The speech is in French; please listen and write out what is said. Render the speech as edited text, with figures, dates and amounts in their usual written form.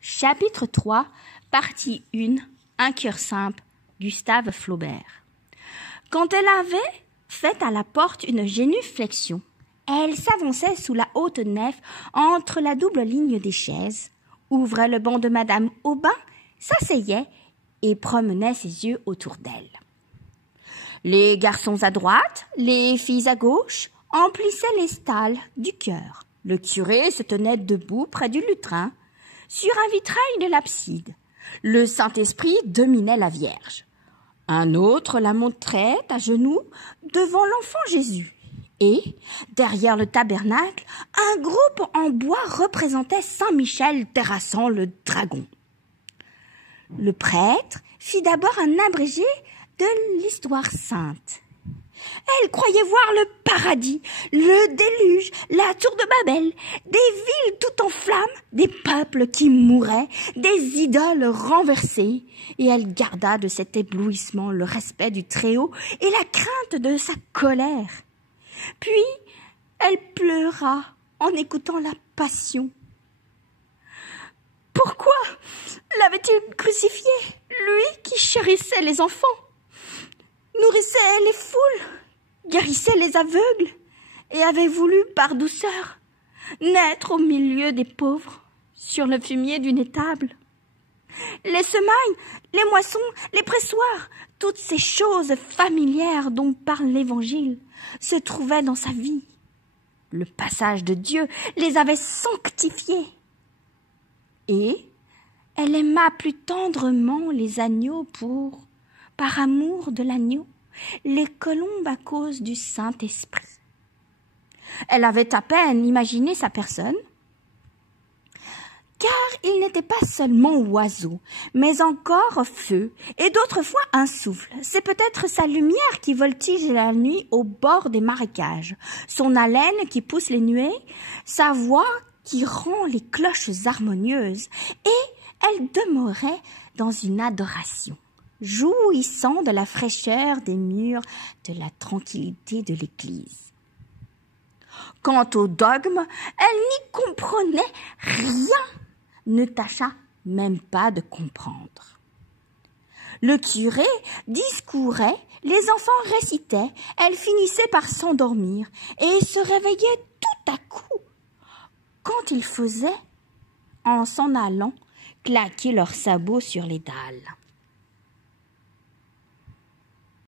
Chapitre 3, partie 1, un cœur simple, Gustave Flaubert. Quand elle avait fait à la porte une génuflexion, elle s'avançait sous la haute nef entre la double ligne des chaises, ouvrait le banc de Madame Aubin, s'asseyait et promenait ses yeux autour d'elle. Les garçons à droite, les filles à gauche, emplissaient les stalles du chœur. Le curé se tenait debout près du lutrin, sur un vitrail de l'abside. Le Saint-Esprit dominait la Vierge. Un autre la montrait à genoux devant l'enfant Jésus. Et, derrière le tabernacle, un groupe en bois représentait Saint-Michel terrassant le dragon. Le prêtre fit d'abord un abrégé de l'histoire sainte. Elle croyait voir le paradis, le déluge, la tour de Babel, des villes toutes en flammes, des peuples qui mouraient, des idoles renversées, et elle garda de cet éblouissement le respect du Très-Haut et la crainte de sa colère. Puis elle pleura en écoutant la Passion. Pourquoi l'avait-il crucifié, lui qui chérissait les enfants, nourrissait les foules, guérissait les aveugles et avait voulu, par douceur, naître au milieu des pauvres, sur le fumier d'une étable? Les semailles, les moissons, les pressoirs, toutes ces choses familières dont parle l'Évangile se trouvaient dans sa vie. Le passage de Dieu les avait sanctifiées. Et elle aima plus tendrement les agneaux par amour de l'agneau, les colombes à cause du Saint-Esprit. Elle avait à peine imaginé sa personne, car il n'était pas seulement oiseau, mais encore feu, et d'autres fois un souffle. C'est peut-être sa lumière qui voltige la nuit au bord des marécages, son haleine qui pousse les nuées, sa voix qui rend les cloches harmonieuses, et elle demeurait dans une adoration, jouissant de la fraîcheur des murs, de la tranquillité de l'Église. Quant au dogme, elle n'y comprenait rien, ne tâcha même pas de comprendre. Le curé discourait, les enfants récitaient, elle finissait par s'endormir et se réveillait tout à coup, quand il faisait, en s'en allant, claquer leurs sabots sur les dalles.